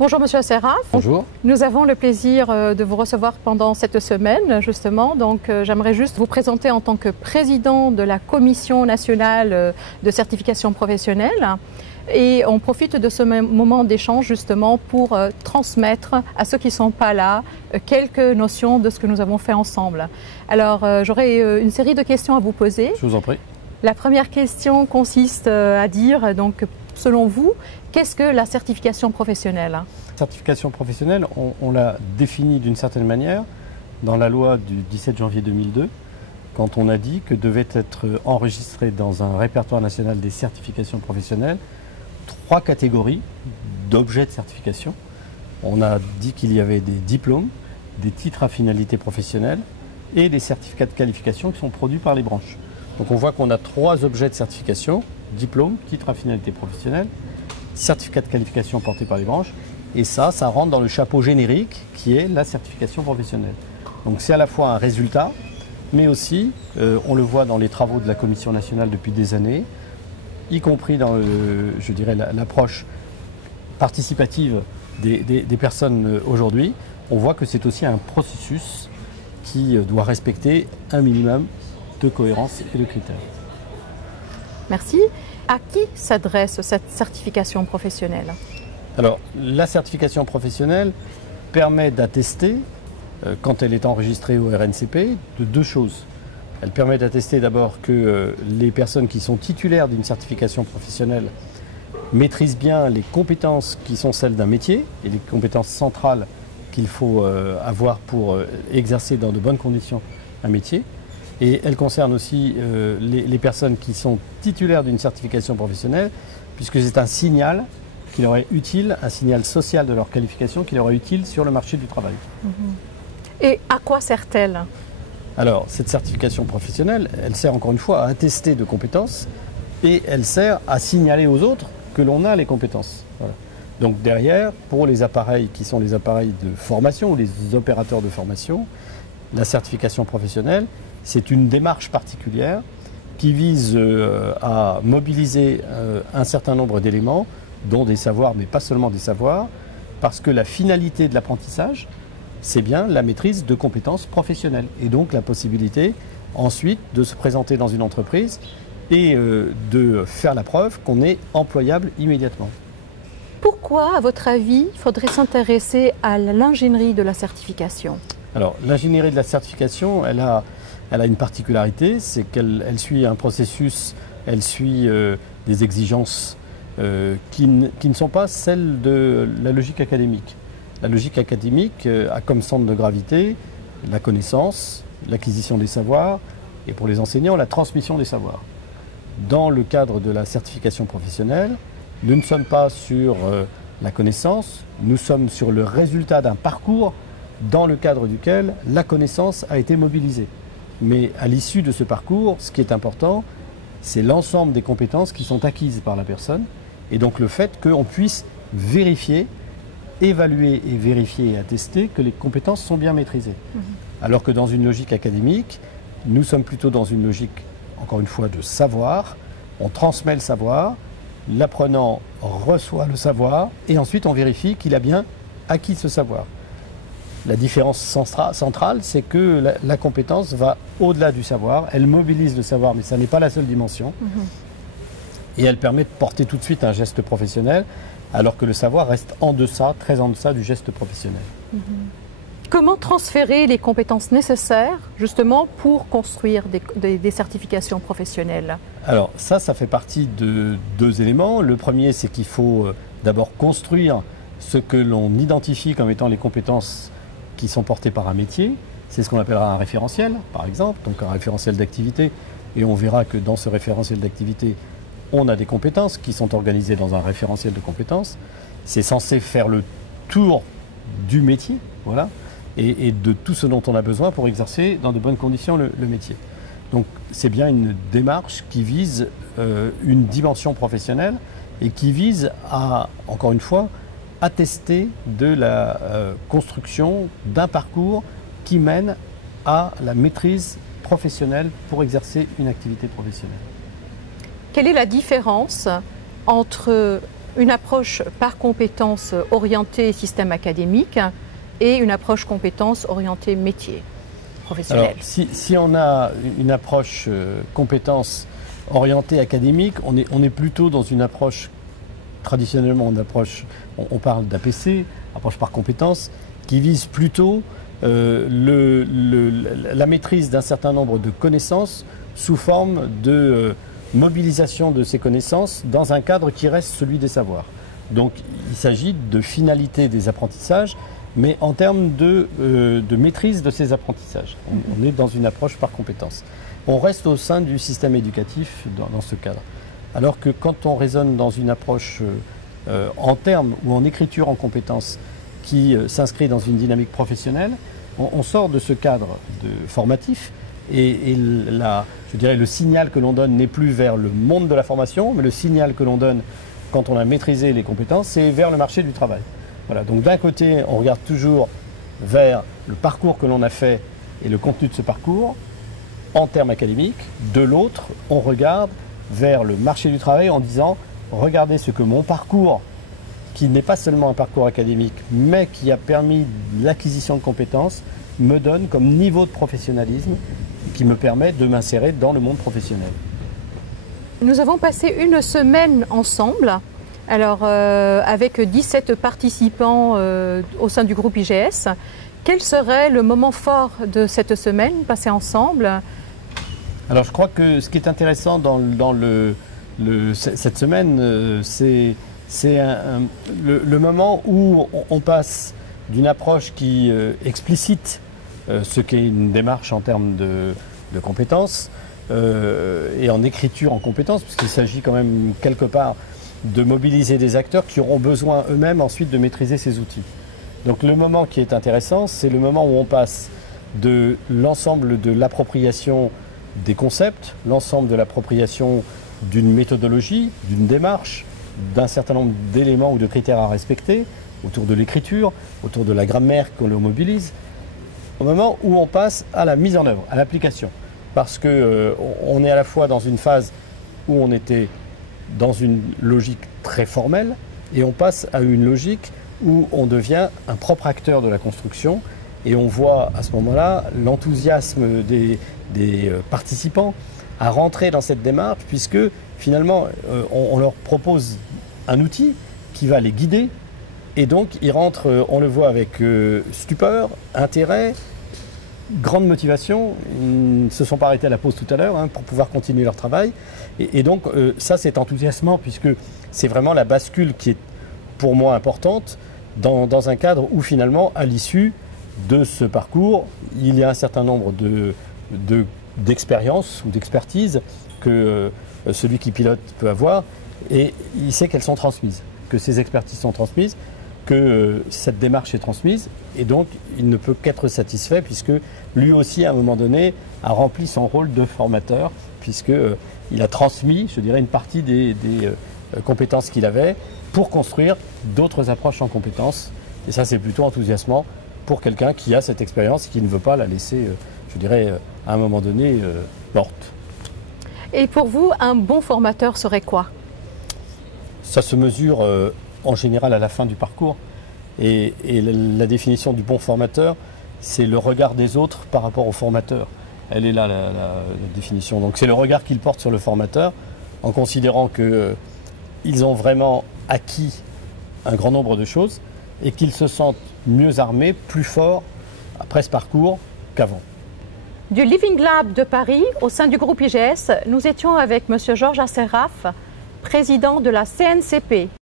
Bonjour Monsieur Asseraf. Bonjour. Nous avons le plaisir de vous recevoir pendant cette semaine justement. Donc j'aimerais juste vous présenter en tant que président de la Commission nationale de certification professionnelle. Et on profite de ce moment d'échange justement pour transmettre à ceux qui ne sont pas là quelques notions de ce que nous avons fait ensemble. Alors j'aurai une série de questions à vous poser. Je vous en prie. La première question consiste à dire, donc, selon vous, qu'est-ce que la certification professionnelle? La certification professionnelle, on l'a définie d'une certaine manière dans la loi du 17 janvier 2002, quand on a dit que devaient être enregistrés dans un répertoire national des certifications professionnelles 3 catégories d'objets de certification. On a dit qu'il y avait des diplômes, des titres à finalité professionnelle et des certificats de qualification qui sont produits par les branches. Donc on voit qu'on a 3 objets de certification, diplôme, titre à finalité professionnelle, certificat de qualification porté par les branches, et ça rentre dans le chapeau générique qui est la certification professionnelle. Donc c'est à la fois un résultat, mais aussi, on le voit dans les travaux de la Commission nationale depuis des années, y compris dans, je dirais, l'approche participative des personnes aujourd'hui, on voit que c'est aussi un processus qui doit respecter un minimum de cohérence et de critères. Merci. À qui s'adresse cette certification professionnelle? Alors, la certification professionnelle permet d'attester, quand elle est enregistrée au RNCP, de 2 choses. Elle permet d'attester d'abord que les personnes qui sont titulaires d'une certification professionnelle maîtrisent bien les compétences qui sont celles d'un métier et les compétences centrales qu'il faut avoir pour exercer dans de bonnes conditions un métier. Et elle concerne aussi les personnes qui sont titulaires d'une certification professionnelle, puisque c'est un signal qui leur est utile, un signal social de leur qualification qui leur est utile sur le marché du travail. Et à quoi sert-elle? Alors, cette certification professionnelle, elle sert encore une fois à attester de compétences et elle sert à signaler aux autres que l'on a les compétences. Voilà. Donc derrière, pour les appareils qui sont les appareils de formation ou les opérateurs de formation, la certification professionnelle, c'est une démarche particulière qui vise à mobiliser un certain nombre d'éléments, dont des savoirs, mais pas seulement des savoirs, parce que la finalité de l'apprentissage, c'est bien la maîtrise de compétences professionnelles et donc la possibilité ensuite de se présenter dans une entreprise et de faire la preuve qu'on est employable immédiatement. Pourquoi, à votre avis, faudrait s'intéresser à l'ingénierie de la certification? Alors, l'ingénierie de la certification, elle a une particularité, c'est qu'elle suit un processus, elle suit des exigences qui ne sont pas celles de la logique académique. La logique académique a comme centre de gravité la connaissance, l'acquisition des savoirs et pour les enseignants, la transmission des savoirs. Dans le cadre de la certification professionnelle, nous ne sommes pas sur la connaissance, nous sommes sur le résultat d'un parcours dans le cadre duquel la connaissance a été mobilisée. Mais à l'issue de ce parcours, ce qui est important, c'est l'ensemble des compétences qui sont acquises par la personne et donc le fait qu'on puisse vérifier, évaluer et vérifier et attester que les compétences sont bien maîtrisées. Alors que dans une logique académique, nous sommes plutôt dans une logique, encore une fois, de savoir. On transmet le savoir, l'apprenant reçoit le savoir et ensuite on vérifie qu'il a bien acquis ce savoir. La différence centrale, c'est que la compétence va au-delà du savoir. Elle mobilise le savoir, mais ça n'est pas la seule dimension. Et elle permet de porter tout de suite un geste professionnel, alors que le savoir reste en deçà, très en deçà du geste professionnel. Comment transférer les compétences nécessaires, justement, pour construire des certifications professionnelles? Alors ça fait partie de 2 éléments. Le premier, c'est qu'il faut d'abord construire ce que l'on identifie comme étant les compétences qui sont portées par un métier. C'est ce qu'on appellera un référentiel, par exemple, donc un référentiel d'activité. Et on verra que dans ce référentiel d'activité, on a des compétences qui sont organisées dans un référentiel de compétences. C'est censé faire le tour du métier, voilà, et de tout ce dont on a besoin pour exercer dans de bonnes conditions le métier. Donc c'est bien une démarche qui vise une dimension professionnelle et qui vise à, encore une fois, attester de la construction d'un parcours qui mène à la maîtrise professionnelle pour exercer une activité professionnelle. Quelle est la différence entre une approche par compétences orientée système académique et une approche compétences orientée métier professionnel. Alors, si on a une approche compétences orientée académique, on est plutôt dans une approche, traditionnellement on parle d'APC, approche par compétences, qui vise plutôt la maîtrise d'un certain nombre de connaissances sous forme de mobilisation de ces connaissances dans un cadre qui reste celui des savoirs. Donc il s'agit de finalité des apprentissages, mais en termes de maîtrise de ces apprentissages. On est dans une approche par compétences. On reste au sein du système éducatif dans ce cadre. Alors que quand on raisonne dans une approche en termes ou en écriture en compétences qui s'inscrit dans une dynamique professionnelle, on sort de ce cadre formatif et je dirais le signal que l'on donne n'est plus vers le monde de la formation, mais le signal que l'on donne quand on a maîtrisé les compétences, c'est vers le marché du travail. Voilà, donc d'un côté, on regarde toujours vers le parcours que l'on a fait et le contenu de ce parcours en termes académiques. De l'autre, on regarde vers le marché du travail en disant « Regardez ce que mon parcours, qui n'est pas seulement un parcours académique, mais qui a permis l'acquisition de compétences, me donne comme niveau de professionnalisme qui me permet de m'insérer dans le monde professionnel. » Nous avons passé une semaine ensemble, alors avec 17 participants au sein du groupe IGS. Quel serait le moment fort de cette semaine passée ensemble? Alors je crois que ce qui est intéressant dans cette semaine, c'est le moment où on passe d'une approche qui explicite ce qu'est une démarche en termes de compétences et en écriture en compétences, puisqu'il s'agit quand même quelque part de mobiliser des acteurs qui auront besoin eux-mêmes ensuite de maîtriser ces outils. Donc le moment qui est intéressant, c'est le moment où on passe de l'ensemble de l'appropriation des concepts, l'ensemble de l'appropriation d'une méthodologie, d'une démarche, d'un certain nombre d'éléments ou de critères à respecter, autour de l'écriture, autour de la grammaire qu'on le mobilise, au moment où on passe à la mise en œuvre, à l'application. Parce qu'on est à la fois dans une phase où on était dans une logique très formelle et on passe à une logique où on devient un propre acteur de la construction et on voit à ce moment-là l'enthousiasme des participants à rentrer dans cette démarche puisque finalement on leur propose un outil qui va les guider et donc ils rentrent, on le voit avec stupeur, intérêt, grande motivation. Ils ne se sont pas arrêtés à la pause tout à l'heure pour pouvoir continuer leur travail et donc ça c'est enthousiasmant puisque c'est vraiment la bascule qui est pour moi importante dans un cadre où finalement à l'issue de ce parcours il y a un certain nombre d'expériences ou d'expertises que celui qui pilote peut avoir et il sait qu'elles sont transmises, que ces expertises sont transmises, que cette démarche est transmise et donc il ne peut qu'être satisfait puisque lui aussi à un moment donné a rempli son rôle de formateur puisqu'il a transmis, je dirais, une partie des compétences qu'il avait pour construire d'autres approches en compétences et ça c'est plutôt enthousiasmant pour quelqu'un qui a cette expérience et qui ne veut pas la laisser, je dirais, à un moment donné, morte. Et pour vous, un bon formateur serait quoi? Ça se mesure en général à la fin du parcours. Et la définition du bon formateur, c'est le regard des autres par rapport au formateur. Elle est là, la définition. Donc c'est le regard qu'ils portent sur le formateur, en considérant qu'ils ont vraiment acquis un grand nombre de choses et qu'ils se sentent mieux armés, plus forts après ce parcours qu'avant. Du Living Lab de Paris, au sein du groupe IGS, nous étions avec M. Georges Asseraf, président de la CNCP.